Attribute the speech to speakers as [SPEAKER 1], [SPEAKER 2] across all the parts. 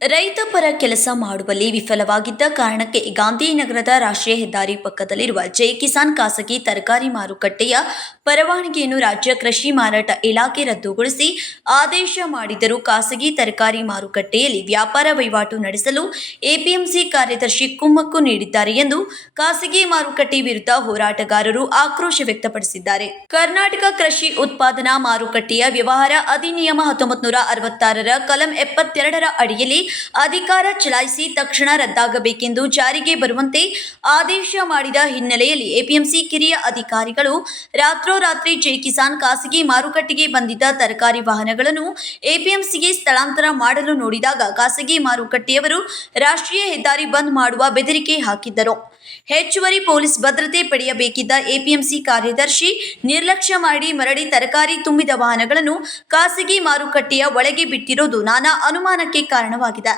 [SPEAKER 1] ರೈತ ಪರ ಕೆಲಸ ಮಾಡುವಲ್ಲಿ ವಿಫಲವಾಗಿದ್ದ ಕಾರಣಕ್ಕೆ ಗಾಂಧಿನಗರದ ರಾಷ್ಟ್ರೀಯ ಹೆದ್ದಾರಿ ಪಕ್ಕದಲ್ಲಿರುವ ಜೈ ಕಿಸಾನ್ ಖಾಸಗಿ ತರಕಾರಿ ಮಾರುಕಟ್ಟೆಯ ಪರವಾನಗಿಯನ್ನು ರಾಜ್ಯ ಕೃಷಿ ಮಾರಾಟ ಇಲಾಖೆ ರದ್ದುಗೊಳಿಸಿ ಆದೇಶ ಮಾಡಿದರೂ ಖಾಸಗಿ ತರಕಾರಿ ಮಾರುಕಟ್ಟೆಯಲ್ಲಿ ವ್ಯಾಪಾರ ವಹಿವಾಟು ನಡೆಸಲು ಎಪಿಎಂಸಿ ಕಾರ್ಯದರ್ಶಿ ಕುಮ್ಮಕ್ಕು ನೀಡಿದ್ದಾರೆ ಎಂದು ಖಾಸಗಿ ಮಾರುಕಟ್ಟೆ ವಿರುದ್ಧ ಹೋರಾಟಗಾರರು ಆಕ್ರೋಶ ವ್ಯಕ್ತಪಡಿಸಿದ್ದಾರೆ. ಕರ್ನಾಟಕ ಕೃಷಿ ಉತ್ಪಾದನಾ ಮಾರುಕಟ್ಟೆಯ ವ್ಯವಹಾರ ಅಧಿನಿಯಮ ಹತ್ತೊಂಬತ್ತು ನೂರ ಅರವತ್ತಾರರ ಕಲಂ ಎಪ್ಪತ್ತೆರಡರ ಅಡಿಯಲ್ಲಿ ಅಧಿಕಾರ ಚಲಾಯಿಸಿ ತಕ್ಷಣ ರದ್ದಾಗಬೇಕೆಂದು ಜಾರಿಗೆ ಬರುವಂತೆ ಆದೇಶ ಮಾಡಿದ ಹಿನ್ನೆಲೆಯಲ್ಲಿ ಎಪಿಎಂಸಿ ಕಿರಿಯ ಅಧಿಕಾರಿಗಳು ರಾತ್ರೋರಾತ್ರಿ ಜೈ ಕಿಸಾನ್ ಖಾಸಗಿ ಮಾರುಕಟ್ಟೆಗೆ ಬಂದಿದ್ದ ತರಕಾರಿ ವಾಹನಗಳನ್ನು ಎಪಿಎಂಸಿಗೆ ಸ್ಥಳಾಂತರ ಮಾಡಲು ನೋಡಿದಾಗ ಖಾಸಗಿ ಮಾರುಕಟ್ಟೆಯವರು ರಾಷ್ಟ್ರೀಯ ಹೆದ್ದಾರಿ ಬಂದ್ ಮಾಡುವ ಬೆದರಿಕೆ ಹಾಕಿದ್ದರು. ಹೆಚ್ಚುವರಿ ಪೊಲೀಸ್ ಭದ್ರತೆ ಪಡೆಯಬೇಕಿದ್ದ ಎಪಿಎಂಸಿ ಕಾರ್ಯದರ್ಶಿ ನಿರ್ಲಕ್ಷ್ಯ ಮಾಡಿ ಮರಳಿ ತರಕಾರಿ ತುಂಬಿದ ವಾಹನಗಳನ್ನು ಖಾಸಗಿ ಮಾರುಕಟ್ಟೆಯ ಒಳಗೆ ಬಿಟ್ಟಿರೋದು ನಾನಾ ಅನುಮಾನಕ್ಕೆ ಕಾರಣವಾಗಿದೆ.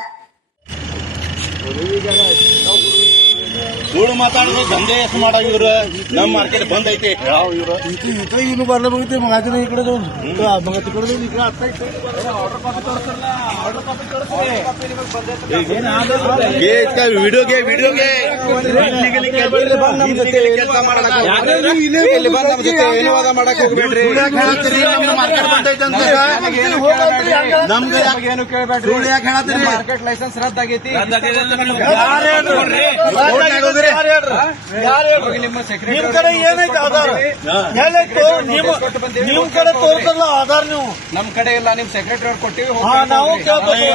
[SPEAKER 2] ಸುಳ್ಳು ಮಾತಾಡಿದ್ರು ದಂಧೆ ಹೆಸರು ಮಾಡ ಇವ್ರು ನಮ್ಮ ಮಾರ್ಕೆಟ್ ಬಂದ್ ಐತೆ
[SPEAKER 3] ಯಾವ
[SPEAKER 2] ಇನ್ನು ಬರ್ಲ ಬಗ್ಗೆ ಮಗಾಜಿನ ಈ ಕಡೆ
[SPEAKER 4] ಮಗತ್ತ ಕಡೆ ಈ ಕಡೆ ಏನು
[SPEAKER 2] ಮಾರ್ಕೆಟ್ ಯಾಕೆ
[SPEAKER 4] ಮಾರ್ಕೆಟ್ ಲೈಸೆನ್ಸ್ ರದ್ದಾಗೈತಿ. ಹೋಗಿ ನಿಮ್ಮ ಸೆಕ್ರೆಟರಿ
[SPEAKER 3] ನಿಮ್ ಕಡೆ ಏನೈತೆ ಆಧಾರ ಎಲ್ಲೈತು ನಿಮ್ಮ ನಿಮ್ ಕಡೆ ತೋರ್ಸಲ್ಲ ಆಧಾರ ನೀವು
[SPEAKER 4] ನಮ್ ಕಡೆ ಇಲ್ಲ ನಿಮ್ ಸೆಕ್ರೆಟರಿ ಅವ್ರು ಕೊಟ್ಟಿವಿ
[SPEAKER 3] ಹಾ, ನಾವು ಕೇಳ್ತೀವಿ.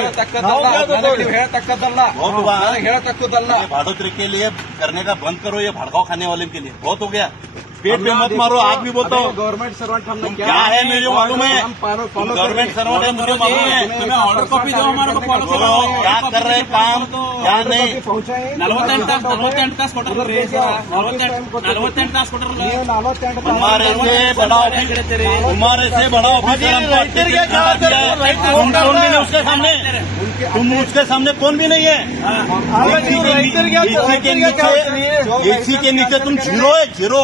[SPEAKER 3] ನಾವು
[SPEAKER 4] ಹೇಳತಕ್ಕದ್ದಲ್ಲ
[SPEAKER 3] ಕೇಳ್ತೀವಿ.
[SPEAKER 4] ನನಗೆ ನೀವು ಹೇಳತಕ್ಕದ್ದಲ್ಲ
[SPEAKER 2] बहुत हुआ।
[SPEAKER 4] ನನಗೆ ಹೇಳತಕ್ಕದ್ದಲ್ಲ
[SPEAKER 2] ये भाड़ोतरी के लिए करने का बंद करो ये भड़काऊ खाने वाले के लिए बहुत हो गया पेट में मत मारो आज भी बोलता हूँ।
[SPEAKER 4] गवर्नमेंट सर्वेंट हमने
[SPEAKER 2] क्या, है मुझे मालूम है। गवर्नमेंट सर्वेंट है। मुझे मालूम है।
[SPEAKER 4] तुम्हें ऑर्डर कॉपी दो हमारे
[SPEAKER 2] बोलो क्या कर रहे काम? क्या नहीं? हमारे से बड़ा ऑफिसर से बड़ा ऑफिसर उसके सामने? तुम उसके सामने कौन भी नहीं है? एसी के नीचे तुम ज़ीरो है ज़ीरो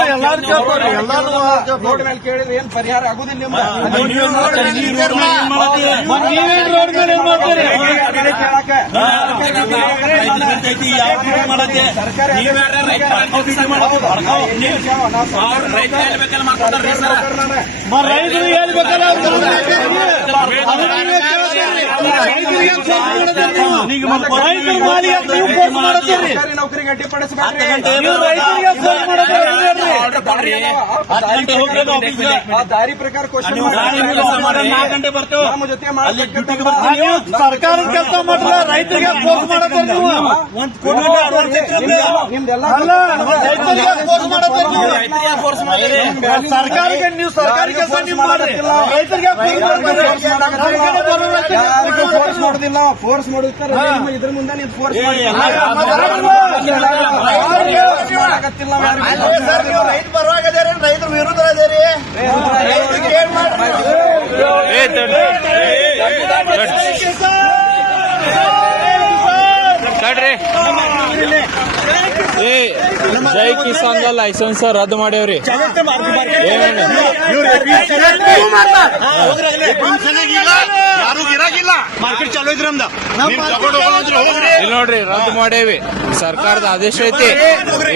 [SPEAKER 3] ಏನೋ ಎಲ್ಲಾರು ಕೇಳ್ತಾರೆ ಎಲ್ಲಾರು
[SPEAKER 4] ರೋಡ್ ಮೇಲೆ ಕೇಳಿದ್ರೆ ಏನ್ ಪರಿಹಾರ ಆಗುದಿಲ್ಲ
[SPEAKER 2] ಮಾಡ್ತೀರಿ?
[SPEAKER 3] ನೀವೇನ್ ರೋಡ್ ಮೇಲೆ ಏನ್
[SPEAKER 5] ಹೇಳ್ಬೇಕಲ್ಲ.
[SPEAKER 3] ರೈತರಿಗೆ ನೀವು? ರೈತರಿಗೆ
[SPEAKER 4] ದಾರಿ ಪ್ರಕಾರ ಕ್ವಶನ್
[SPEAKER 2] ಗಂಟೆ ಬರ್ತೇವೆ
[SPEAKER 4] ನಮ್ಮ ಜೊತೆ
[SPEAKER 3] ಸರ್ಕಾರದ ಕೆಲಸ ಮಾಡಿದ್ರೆ ರೈತರಿಗೆ ಫೋನ್ ಮಾಡತ್ತೀರಿ ನೀವು
[SPEAKER 4] ನಿಮ್ದೆಲ್ಲ
[SPEAKER 3] ರೈತರಿಗೆ ಫೋರ್ಸ್ ನೀವು ಸರ್ಕಾರಕ್ಕೆ ನೀವು ಸರ್ಕಾರಿ ಕೆಲಸ ನೀವು ಮಾಡ್ರಿ ರೈತರಿಗೆ ಫೋರ್ಸ್
[SPEAKER 4] ಮಾಡೋದಿಲ್ಲ ಫೋರ್ಸ್ ನಿಮ್ಮ ಇದ್ರ ಮುಂದೆ ನೀವು ಫೋರ್ಸ್ ಮಾಡಿ
[SPEAKER 3] ನೀವು ರೈತ ಪರವಾಗಿ ಅದೇರಿ ರೈತರ ವಿರುದ್ಧ ಅದೇರಿ ರೈತರಿಗೆ ಏನ್ ಮಾಡ್ರಿ
[SPEAKER 6] ಜೈ ಕಿಸಾನ್ ಲೈಸೆನ್ಸ್ ರದ್ದು ಮಾಡ್ಯವ್ರಿ
[SPEAKER 2] ಮಾರ್ಕೆಟ್ ಚಾಲೂ
[SPEAKER 6] ಇಲ್ಲಿ ನೋಡ್ರಿ ರದ್ದು ಮಾಡೇವಿ ಸರ್ಕಾರದ ಆದೇಶ ಐತಿ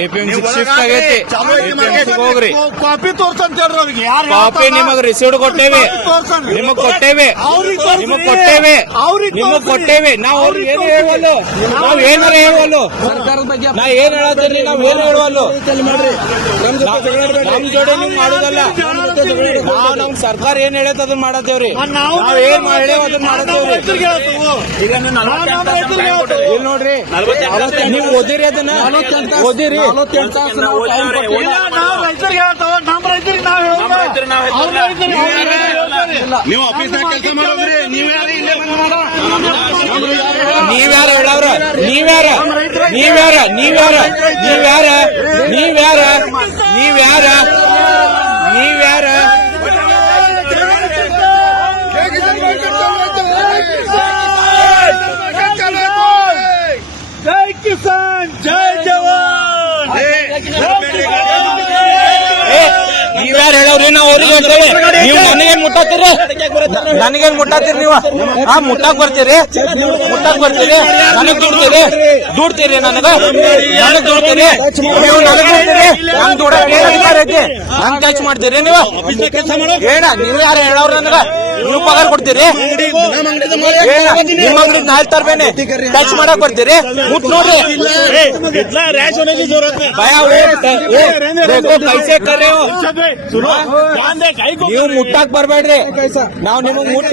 [SPEAKER 6] ಎಪಿಎಂಸಿ ಶಿಫ್ಟ್ ಆಗೈತಿ ಎಪಿಎಂಸಿ ಹೋಗ್ರಿ
[SPEAKER 3] ಕಾಪಿ ತೋರ್ಸಂತ ಹೇಳ್ರಿ ಅವ್ರಿಗೆ
[SPEAKER 6] ಕಾಪಿ ನಿಮಗ್ ರಿಸೀವ್ಡ್ ಕೊಟ್ಟೇವಿ. ನಿಮಗ್ ಕೊಟ್ಟೇವಿ. ನಿಮಗ್ ಕೊಟ್ಟೇವಿ
[SPEAKER 3] ಅವ್ರಿಗೆ
[SPEAKER 6] ನಿಮಗ್. ಕೊಟ್ಟೇವಿ ನಾವ್ ಅವ್ರಿಗೆ ಏನು ಹೇಳವಲ್ಲು ನಾವ್ ಏನಾರ ಬಗ್ಗೆ ನಾ ಏನ್ ಹೇಳತ್ತೀರಿ ನಾವ್ ಏನು ನಮ್ ಜೋಡಿ ನಿಮ್ ಮಾಡುದಲ್ಲ ನಾವು ನಮ್ ಸರ್ಕಾರ ಏನ್ ಹೇಳತ್ ಅದನ್ನ ಮಾಡತ್ತೇವ್ರಿ?
[SPEAKER 3] ನಾವು
[SPEAKER 6] ನಾವ್ ಏನ್ ಹೇಳೇವ್ ಅದನ್ನ
[SPEAKER 3] ನಾವು
[SPEAKER 6] ಮಾಡತ್ತೇವ್ರಿ.
[SPEAKER 3] ನಾವು.
[SPEAKER 6] ಇಲ್ಲಿ ನೋಡ್ರಿ. ನೀವು ಓದಿರಿ ಅದನ್ನ. ಓದಿರಿ.
[SPEAKER 3] ನಾವು ನಾವು
[SPEAKER 2] ನೀವು ಆಫೀಸ್ನಾಗ ಕೆಲಸ ಮಾಡೋದ್ರಿ. ನೀವೇ ಇಲ್ಲೇ ಬಂದ್ ಮಾಡೋ
[SPEAKER 6] ನೀವ್ಯಾರ ಹೇಳವ್ರ ನೀವ್ಯಾರ ನೀವ್ಯಾರ ನೀವ್ಯಾರ ನೀವ್ಯಾರ ನೀವ್ಯಾರ ನೀವ್ಯಾರ ನೀವ್ಯಾರ
[SPEAKER 3] ಜೈ ಕಿಸಾನ್ ಜೈ
[SPEAKER 6] ಜವಾನ್ ನೀವ್ಯಾರ ಹೇಳವ್ರಿ ನಾವು ಅವ್ರಿಗೆ ಹೇಳ್ತೇವೆ ನೀವು ನನಗೇನ್ ಮುಟ್ಟಾತಿರ್ರಿ ನನಗೇನ್ ಮುಟ್ಟಾತಿರ್ ನೀವು? ಆ, ಮುಟ್ಟಾಕ್ ಬರ್ತೀರಿ. ಮುಟ್ಟಾಕ್ ಬರ್ತೀರಿ. ನನಗ್ ದುಡ್ತೀರಿ. ದುಡ್ತೀರಿ ನನಗ. ನನಗ್ ದುಡ್ತೀರಿ. ನೀವು ನನಗ್ ದುಡ್ತೀರಿ. ನಂಗ್ ದುಡಕ್ಕೆ ಅಧಿಕಾರ ಐತಿ? ಹಂಗ್ ಟಚ್ ಮಾಡ್ತೀರಿ ನೀವು? ಏನ, ನೀವು ಯಾರು ಹೇಳವ್ರ ನನಗ? ನೀವು ಪಗಾರ ಕೊಡ್ತೀರಿ ನಾಳೆ ಟಚ್ ಮಾಡಕ್ ಮುಟ್ ನೋಡ್ರಿ
[SPEAKER 3] ಕೈಸೆ
[SPEAKER 6] ನೀವು ಮುಟ್ಟಾಕ್ ಬರ್ಬೇಡ್ರಿ ನಾವು ನಿಮಗ್ ಮುಟ್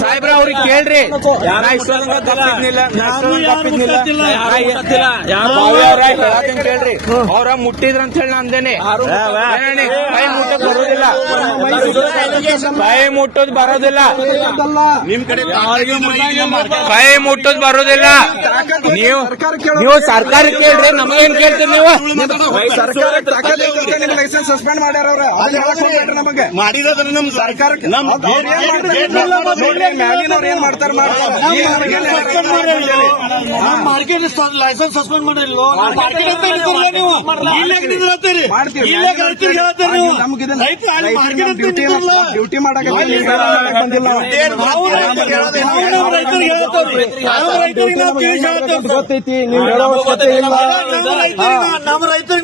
[SPEAKER 6] ಸಾಹೇಬ್ರ ಅವ್ರಿಗೆ ಕೇಳ್ರಿ ಯಾರ ಕೇಳ್ರಿ ಅವ್ರ ಮುಟ್ಟಿದ್ರಂತ ಹೇಳಿ ನಂದೇನೆ ಮುಟ್ಟ ಬರೋದಿಲ್ಲ. ಕೈ ಮುಟ್ಟೋದ್ ಬರೋದಿಲ್ಲ.
[SPEAKER 2] ನಿಮ್ ಕಡೆ
[SPEAKER 6] ಭಯ ಮುಟ್ಟೋದ್ ಬರೋದಿಲ್ಲ. ನೀವು ನೀವು ಸರ್ಕಾರ ಕೇಳ್ರಿ ನಮಗೇನ್ ಕೇಳ್ತೀರಿ ನೀವು?
[SPEAKER 4] ಸರ್ಕಾರ ಲೈಸೆನ್ಸ್ ಸಸ್ಪೆಂಡ್ ಮಾಡ್ಯಾರ ನಮಗೆ
[SPEAKER 2] ಮಾಡಿರೋದ್ರ ನಮ್
[SPEAKER 4] ಮ್ಯಾಲಿನವ್ರು ಏನ್ ಮಾಡ್ತಾರೆ?
[SPEAKER 3] ಮಾರ್ಕೆಟ್ ಲೈಸೆನ್ಸ್ ಸಸ್ಪೆಂಡ್ ಮಾರ್ಕೆಟ್ ಅಂತ ನೀವು?
[SPEAKER 4] ಡ್ಯೂಟಿ ಮಾಡಕ್ಕೆ ಗೊತ್ತೈತಿ ನೀವು ಹೇಳೋ
[SPEAKER 3] ನಮ್ಮ ರೈತರಿಗೆ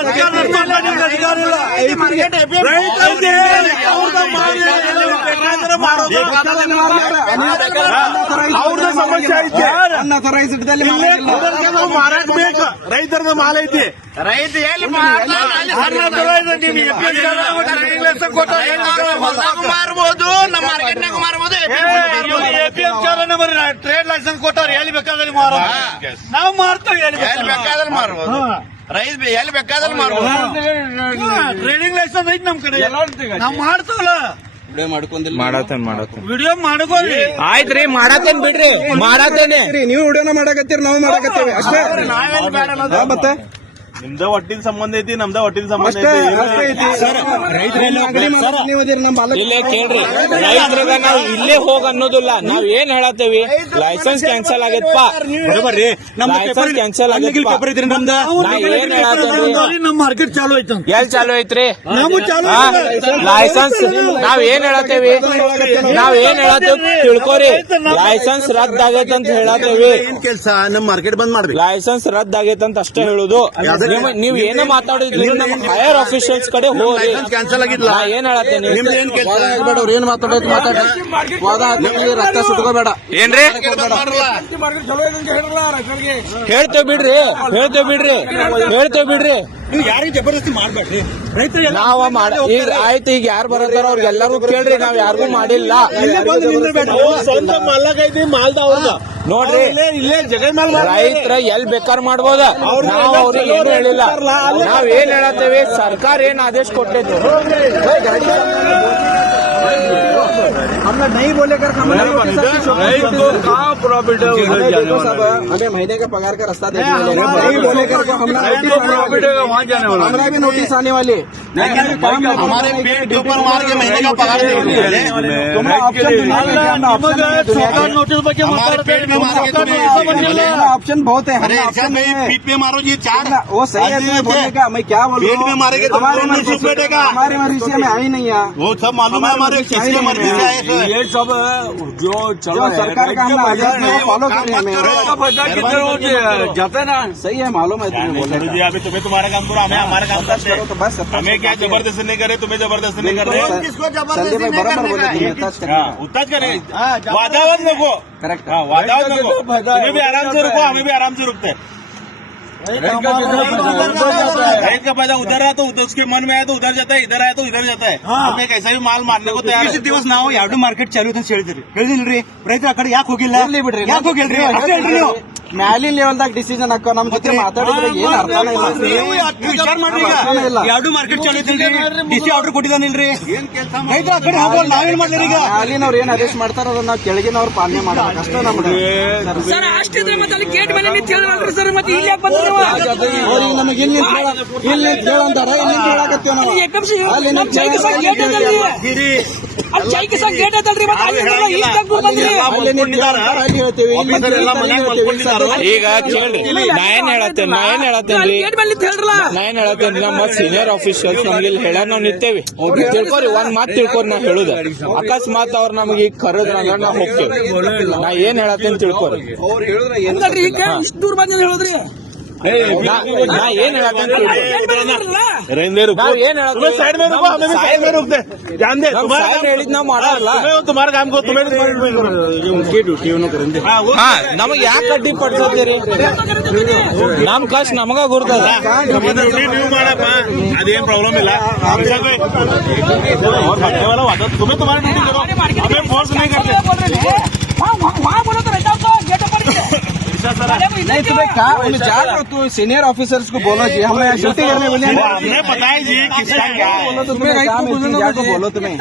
[SPEAKER 3] ರೈತರ ಮೇಲೆ ಅಧಿಕಾರ ನಡೆಸಲ್ಲ, ನಿಮ್ಗೆ ಅಧಿಕಾರ ಇಲ್ಲ ಅವ್ರ್ದ ಸಮಸ್ಯೆ ಐತೆ ಮಾರಾಟ ಬೇಕು ರೈತರದ ಮಾಲ್ ಐತಿ
[SPEAKER 5] ರೈತ ಎಲ್ಲಿ ಮಾರ್ಬೋದು ನಮ್ಮ ಮಾರ್ಕೆಟ್ನಾಗ ಮಾರ್ಬೋದು.
[SPEAKER 3] ಟ್ರೇಡ್ ಲೈಸೆನ್ಸ್ ಕೊಟ್ಟವ್ರು ಎಲ್ಲಿ ಬೇಕಾದಲ್ಲಿ ಮಾರೋ ನಾವು ಮಾರ್ತೇವೆ ಎಲ್ಲಿ
[SPEAKER 5] ಬೇಕಾದಲ್ಲಿ ಮಾರ್ಬೋದು. ರೈತ ಬೆ- ಎಲ್ಲಿ ಬೇಕಾದ್ರೆ ಮಾಡ್ಬೋದು.
[SPEAKER 3] ಟ್ರೇಡಿಂಗ್ ಲೈಸೆನ್ಸ್ ಐತಿ ನಮ್ ಕಡೆ. ನಾವು ಮಾಡ್ತೇವಲ್ಲ.
[SPEAKER 6] ಮಾಡತ್ತೇನ್ ಮಾಡತ್ತೇನ್.
[SPEAKER 3] ವಿಡಿಯೋ ಮಾಡ್ಕೊಳ್ಳಿ.
[SPEAKER 6] ಆಯ್ತ್ರಿ ಮಾಡತ್ತೇನ್ ಬಿಡ್ರಿ. ಮಾಡತ್ತೇನೆ.
[SPEAKER 4] ನೀವು ವಿಡಿಯೋನ ಮಾಡಕತ್ತೀರಿ ನಾವು ಮಾಡಕತ್ತೀವಿ. ಅಷ್ಟೇ. ಮತ್ತೆ?
[SPEAKER 3] ನಿಮ್ದ ಒಟ್ಟಿನ ಸಂಬಂಧ ಐತಿ ನಮ್ದ ಒಟ್ಟಿನ ಸಂಬಂಧ
[SPEAKER 4] ಐತಿ. ನಿಮ್ಮ ನಮ್ಮ
[SPEAKER 6] ಇಲ್ಲೇ ಕೇಳ್ರಿ. ರೈತರಿಗೆ ನಾವು ಇಲ್ಲೇ ಹೋಗ ಅನ್ನೋದಿಲ್ಲ. ನಾವ್ ಏನ್ ಹೇಳತ್ತೇವಿ? ಲೈಸೆನ್ಸ್ ಕ್ಯಾನ್ಸಲ್ ಆಗೈತಪ್ಪ
[SPEAKER 2] ಬರ್ರಿ ನಮ್ಮ
[SPEAKER 6] ಲೈಸೆನ್ಸ್ ಕ್ಯಾನ್ಸಲ್ ಆಗೈತಪ್ಪ
[SPEAKER 2] ಪೇಪರ್ ನಮ್ದ.
[SPEAKER 6] ಏನ್
[SPEAKER 3] ನಮ್ಮ ಮಾರ್ಕೆಟ್ ಚಾಲು ಐತ
[SPEAKER 6] ಎಲ್ ಚಾಲು ಐತ್ರಿ?
[SPEAKER 3] ನಾವು ಚಾಲು
[SPEAKER 6] ಲೈಸೆನ್ಸ್ ನಾವ್ ಏನ್ ಹೇಳತ್ತೇವಿ? ನಾವ್ ಏನ್ ಹೇಳತ್ತೇವಿ? ತಿಳ್ಕೊರಿ. ಲೈಸೆನ್ಸ್ ರದ್ದ ಆಗೈತಂತ ಅಂತ ಹೇಳತ್ತೇವಿ.
[SPEAKER 2] ಏನ್ ಕೆಲ್ಸ? ನಮ್ ಮಾರ್ಕೆಟ್ ಬಂದ್ ಮಾಡ್ಬೇಕು
[SPEAKER 6] ಲೈಸೆನ್ಸ್ ರದ್ದ ಆಗೈತಂತ ಅಂತ ಅಷ್ಟೇ ಹೇಳುದು. ನೀವ್ ಏನ ಮಾತಾಡಿದ್ರಿ ನಮ್ಮ ಹೈಯರ್ ಆಫೀಷಿಯಲ್ಸ್ ಕಡೆ ಹೋಗಿ
[SPEAKER 2] ಲೈಸೆನ್ಸ್ ಕ್ಯಾನ್ಸಲ್ ಆಗಿಲ್ಲ
[SPEAKER 6] ನಾ ಏನ್ ಹೇಳತ್ತೇನೆ?
[SPEAKER 2] ನಿಮ್ದು ಏನ್ ಕೆಲ್ಸ?
[SPEAKER 4] ಬೇಡ ಅವ್ರು ಏನ್ ಮಾತಾಡೋದು ಮಾತಾಡಿ ವಾದ ಹಾಕಿ ರಕ್ತ ಸುಟ್ಕೋಬೇಡ
[SPEAKER 6] ಏನ್ರಿ? ಹೇಳ್ತೇವ್ ಬಿಡ್ರಿ ಹೇಳ್ತೇವ್ ಬಿಡ್ರಿ ಹೇಳ್ತೇವ್ ಬಿಡ್ರಿ.
[SPEAKER 2] ನೀವು ಯಾರಿಗೆ ಜಬರ್ದಸ್ತಿ ಮಾಡ್ಬೇಡ್ರಿ. ರೈತರಿಗೆ
[SPEAKER 6] ನಾವ ಮಾಡ ಈಗ ಆಯ್ತು ಈಗ ಯಾರು ಬರತ್ತಾರ ಅವ್ರಿಗೆಲ್ಲರೂ ಕೇಳ್ರಿ ನಾವ್ ಯಾರಿಗೂ ಮಾಡಿಲ್ಲ.
[SPEAKER 3] ಮಾಲ್ದ ಅವ್ರದ.
[SPEAKER 6] ನೋಡ್ರಿ
[SPEAKER 3] ಇಲ್ಲೇ ಜಗ ಮಾಲ್
[SPEAKER 6] ರೈತರ ಎಲ್ಲಿ ಬೇಕಾರ ಮಾಡ್ಬೋದ? ನಾವು ಅವ್ರಿಗೆ ಏನು ಹೇಳಿಲ್ಲ. ನಾವ್ ಏನ್ ಹೇಳತ್ತೇವೆ? ಸರ್ಕಾರ ಏನ್ ಆದೇಶ ಕೊಟ್ಟೈತಿ
[SPEAKER 4] हमने नहीं बोले कर
[SPEAKER 3] तो कहाँ प्रॉफिट है?
[SPEAKER 4] हमें महीने का पगार का रास्ता नहीं तो बोले कर
[SPEAKER 3] प्रॉफिट है तो वहाँ जाने वाला
[SPEAKER 4] हमारा भी नोटिस आने वाले
[SPEAKER 2] हमारे पेट के ऊपर मार के महीने का पगार
[SPEAKER 4] ऑप्शन बहुत है
[SPEAKER 2] पीठ पे मारो ये चार
[SPEAKER 4] वो सही है बोलने का मैं क्या बोलूँ?
[SPEAKER 2] पेट में मारेगा
[SPEAKER 4] हमारे मरीज़ में आई नहीं है।
[SPEAKER 2] वो सब मालूम है हमारे
[SPEAKER 3] ये सब जो चलो
[SPEAKER 4] सरकार का
[SPEAKER 3] फॉलो जाते ना?
[SPEAKER 4] सही है मालूम है तुम्हें
[SPEAKER 2] अभी तुम्हें तुम्हारा काम करो हमें हमारा काम करते
[SPEAKER 4] करो तो बस
[SPEAKER 2] हमें क्या ज़बरदस्ती नहीं करे तुम्हें ज़बरदस्ती नहीं कर रहे
[SPEAKER 4] किसको ज़बरदस्ती
[SPEAKER 2] नहीं करने करे। हाँ, हाँ,
[SPEAKER 4] करेक्ट।
[SPEAKER 2] हाँ, वादावत
[SPEAKER 3] तो
[SPEAKER 2] तो भी आराम से रुको हमें भी आराम से रुकते हैं।
[SPEAKER 3] रेट का कितना पैसा उधर जाता है
[SPEAKER 2] खरीद का फायदा उधर है तो उधर उसके मन में आया तो उधर जाता है इधर आया तो इधर जाता है हमें कैसा भी माल मारने को तैयार है
[SPEAKER 7] ದಿವಸ ನಾವು ಎರಡು ಮಾರ್ಕೆಟ್ ಚಾಲು ಅಂತ ಹೇಳಿದ್ರಿ ಹೇಳಿದಿಲ್ರಿ ರೈತರ ಆ ಕಡೆ ಯಾಕೆ ಹೋಗಿಲ್ಲ
[SPEAKER 4] ಇರ್ಲಿ ಬಿಡ್ರಿ
[SPEAKER 7] ಯಾಕೆ ಹೋಗಿಲ್ರಿ ಅಷ್ಟೇ ಹೇಳ್ರಿ ನೀವು
[SPEAKER 4] ಮ್ಯಾಲಿನ ಲೆವೆಲ್ದಾಗ ಡಿಸಿಷನ್ ಹಾಕೋ ನಮ್ ಜೊತೆ ಮಾತಾಡಿದ್ರೆ ಏನ್ ಅರ್ಥನೇ ಇಲ್ಲ.
[SPEAKER 7] ವಿಚಾರ ಮಾಡ್ರಿ ಎರಡು ಮಾರ್ಕೆಟ್ ಚಾಲು ಐತಿಲ್ರಿ ಡಿ ಸಿ ಆರ್ಡರ್ ಕೊಟ್ಟಿದ್ದಾನಿಲ್ರಿ. ರೈತರ ಆ ಕಡೆ ಹೋಗೋಲ್ಲ ನಾವೇನ್ ಮಾಡ್ಲಿ ಈಗ?
[SPEAKER 4] ಮ್ಯಾಲಿನವ್ರು ಏನ್ ಆದೇಶ ಮಾಡ್ತಾರ ಅದನ್ನ ನಾವು ಕೆಳಗಿನವ್ರು ಪಾಲನೆ ಮಾಡ್ಬೇಕು ಅಷ್ಟೇ ನಮ್ದು
[SPEAKER 8] ಸರ್ ಅಷ್ಟಿದ್ರೆ ಮತ್ತೆ ಅಲ್ಲಿ ಗೇಟ್ ಮೇಲೆ ನಿಂತು ಹೇಳಿದ್ರಲ್ರಿ ಸರ್? ಮತ್ತೆ ಇಲ್ಲಿ ಯಾಕೆ ಬಂದ್ರಿ ನೀವು?
[SPEAKER 4] ಅವ್ರಿಗೆ ನಮಗೆ ಇಲ್ಲಿ ನಿಂತ್ ಹೇಳ- ಇಲ್ಲಿ ನಿಂತ್ ಹೇಳಂತಾರ ಇಲ್ಲಿ ನಿಂತ್ ಹೇಳಕತ್ತೀವಿ ನಾವು.
[SPEAKER 8] ಅಲ್ಲಿ
[SPEAKER 4] ಅಲ್ಲಿ
[SPEAKER 8] ಜೈ ಕಿಸಾನ್ ಗೇಟ್ ಐತಲ್ರಿ
[SPEAKER 6] ಈಗ ಕೇಳ್ರಿ ನಾ ಏನ್ ಹೇಳತ್ತೇನೆ ನಾ ಏನ್ ಹೇಳತ್ತೇನ್ರಿ? ನಾ ಏನ್ ಹೇಳತ್ತೇನ್ರಿ? ನಮ್ಮ ಸೀನಿಯರ್ ಆಫೀಸರ್ಸ್ ನಮ್ಗೆ ಇಲ್ಲಿ ಹೇಳ ನಾವು ನಿಂತೇವಿ. ತಿಳ್ಕೊರಿ ಒಂದ್ ಮಾತ್ ತಿಳ್ಕೊರಿ ನಾ ಹೇಳುದ. ಅಕಸ್ಮಾತ್ ಅವ್ರ ನಮಗೆ ಈಗ ಕರೆದ್ರ ಅಂದ್ರೆ ನಾ ಹೋಗ್ತೇವೆ ನಾ ಏನ್ ಹೇಳತ್ತೇನ್ ತಿಳ್ಕೊರಿ.
[SPEAKER 8] ಇಷ್ಟು ದೂರ ಹೇಳಿದ್ರಿ.
[SPEAKER 6] ಏನ್ ಹೇಳತ್ತೇನ್ ತಿಳ್ಕೊರಿ
[SPEAKER 8] ಗೇಟ್ ಮೇಲೆ ನಿಂತಿರಲ್ಲ?
[SPEAKER 2] रहेंगे रुको
[SPEAKER 6] ನಾವ್ ಏನ್ ಹೇಳತ್ತೀವಿ?
[SPEAKER 2] तुम्हें साइड में रुको हमें भी साइड में रुक दे ध्यान दे
[SPEAKER 6] ನಮ್
[SPEAKER 2] तुम्हारा
[SPEAKER 6] ಸಾಹೇಬ್ರು
[SPEAKER 2] काम
[SPEAKER 6] ಹೇಳಿದ್ ನಾವ್ ಮಾಡಲ್ಲ
[SPEAKER 2] तुम्हें तुम्हारा काम को तुम्हें भी उनकी ड्यूटी उन्होंने करेंगे हाँ वो
[SPEAKER 6] ಹಾ ನಮಗ್ ಯಾಕೆ ಅಡ್ಡಿ ಪಡ್ಸತ್ತೀರಿ ನಮ್ ಕಷ್ಟ ನಮಗ ಗುರ್ತದ
[SPEAKER 2] ನಮ್ಮ ಡ್ಯೂಟಿ ನೀವು ಮಾಡಪ್ಪ ಅದೇನ್ ಪ್ರಾಬ್ಲಮ್ ಇಲ್ಲ और भागने वाला वादा तुम्हें तुम्हारा ड्यूटी करो हमें फोर्स नहीं करते
[SPEAKER 4] नहीं तुम्हें कहा उन्हें जा रहे हो सीनियर ऑफिसर्स को बोलो जी हमें ड्यूटी करने बोले
[SPEAKER 2] हमें बताए जी किसका क्या तो
[SPEAKER 4] बोलो तुम्हें काम को बोलो तुम्हें।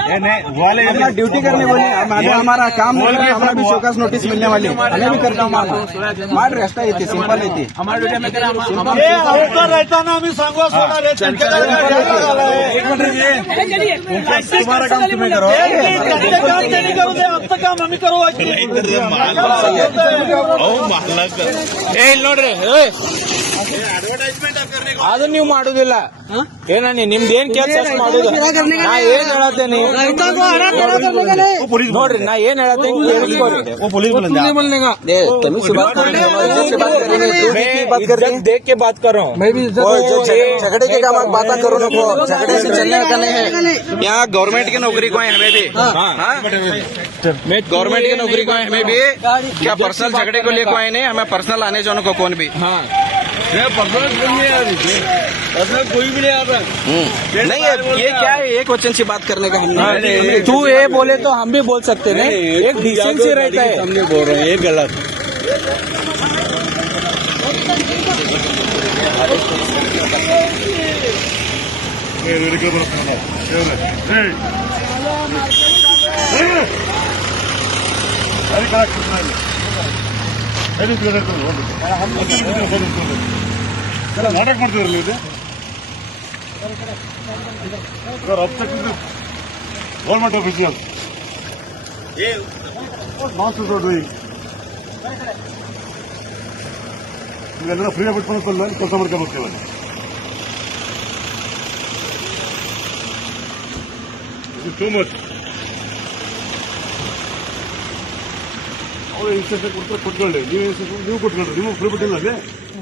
[SPEAKER 2] वाले
[SPEAKER 4] ड्यूटी करने बोले हमारा काम बोल रहे हमारा भी शोकास नोटिस मिलने वाली हमें भी करना हमारा मार। रास्ता येते
[SPEAKER 2] सिंपल येते अवकर रहताना आम्ही
[SPEAKER 8] सांगू
[SPEAKER 2] तुम्हारा काम तुम्हें करो। काम त्यांनी करू दे आमचं काम आम्ही करू
[SPEAKER 6] ಏ ಇಲ್ಲಿ ನೋಡ್ರಿ ಏಯ್ ಅದು ನೀವು ಮಾಡುದಿಲ್ಲ ಏನ ನಿಮ್ದು ಏನ್ ಕೆಲಸ ಮಾಡುದ ನಾ ಏನ್ ಹೇಳತ್ತೇನಿ ನೋಡ್ರಿ ನಾ ಏನ್ ಹೇಳತ್ತೇನಿ ಕೇಳಿಸ್ಕೊರಿ
[SPEAKER 2] वो पुलिस बुलंद
[SPEAKER 4] ए, तमीज से बात कर रहे हैं, इज्जत से बात कर रहे हैं, ड्यूटी की बात कर रहे हैं।
[SPEAKER 6] इज्जत देख के बात करो
[SPEAKER 4] वो जो झग- झगड़े के काम आप बात करो नको झगड़े से चलने का नहीं है यहाँ गवर्नमेंट की नौकरी को है हमें भी हाँ? गवर्नमेंट की नौकरी को है हमें भी क्या पर्सनल झगड़े को लेकर आए नहीं हमें पर्सनल आने जाने को कौन भी
[SPEAKER 6] हाँ
[SPEAKER 3] पर्सनल नहीं आ रही पर्सनल कोई भी नहीं आ रहा।
[SPEAKER 4] नहीं है ये क्या है। एक वचन से बात करने का हमने
[SPEAKER 6] तू ये बोले तो हम भी बोल सकते हैं एक डिसेंसी रहता है।
[SPEAKER 3] सामने बोल रहे हैं ये गलत
[SPEAKER 2] ನಾಟಕ ಮಾಡ್ತಿದ್ರಲ್ಲ ಇದು ಗೌರ್ಮೆಂಟ್ ಆಫೀಸರ್ ಮಾಸ್ಟರ್ಸ್ ನೋಡ್ರಿ ಇವೆಲ್ಲ ಫ್ರೀ ಬಿಟ್ಕೊಂಡು ಕೆಲಸ ಮಾಡ್ಕೊಂಡ್ಬರ್ತೀವಲ್ಲ ಇದು ಟೂ ಮಚ್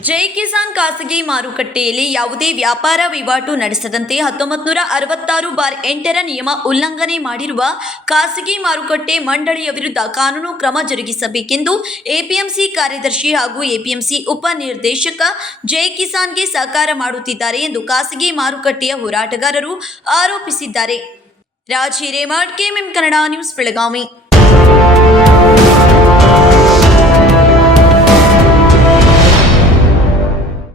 [SPEAKER 1] ಜೈ ಕಿಸಾನ್ ಖಾಸಗಿ ಮಾರುಕಟ್ಟೆಯಲ್ಲಿ ಯಾವುದೇ ವ್ಯಾಪಾರ ವಹಿವಾಟು ನಡೆಸದಂತೆ ಹತ್ತೊಂಬತ್ತು ನೂರ ಅರವತ್ತಾರು ಬಾರ್ ಎಂಟರ ನಿಯಮ ಉಲ್ಲಂಘನೆ ಮಾಡಿರುವ ಖಾಸಗಿ ಮಾರುಕಟ್ಟೆ ಮಂಡಳಿಯ ವಿರುದ್ಧ ಕಾನೂನು ಕ್ರಮ ಜರುಗಿಸಬೇಕೆಂದು ಎಪಿಎಂಸಿ ಕಾರ್ಯದರ್ಶಿ ಹಾಗೂ ಎಪಿಎಂಸಿ ಉಪನಿರ್ದೇಶಕ ಜೈ ಕಿಸಾನ್ಗೆ ಸಹಕಾರ ಮಾಡುತ್ತಿದ್ದಾರೆ ಎಂದು ಖಾಸಗಿ ಮಾರುಕಟ್ಟೆಯ ಹೋರಾಟಗಾರರು ಆರೋಪಿಸಿದ್ದಾರೆ. Raj Hiremath, KMM Kannada news, Belagavi.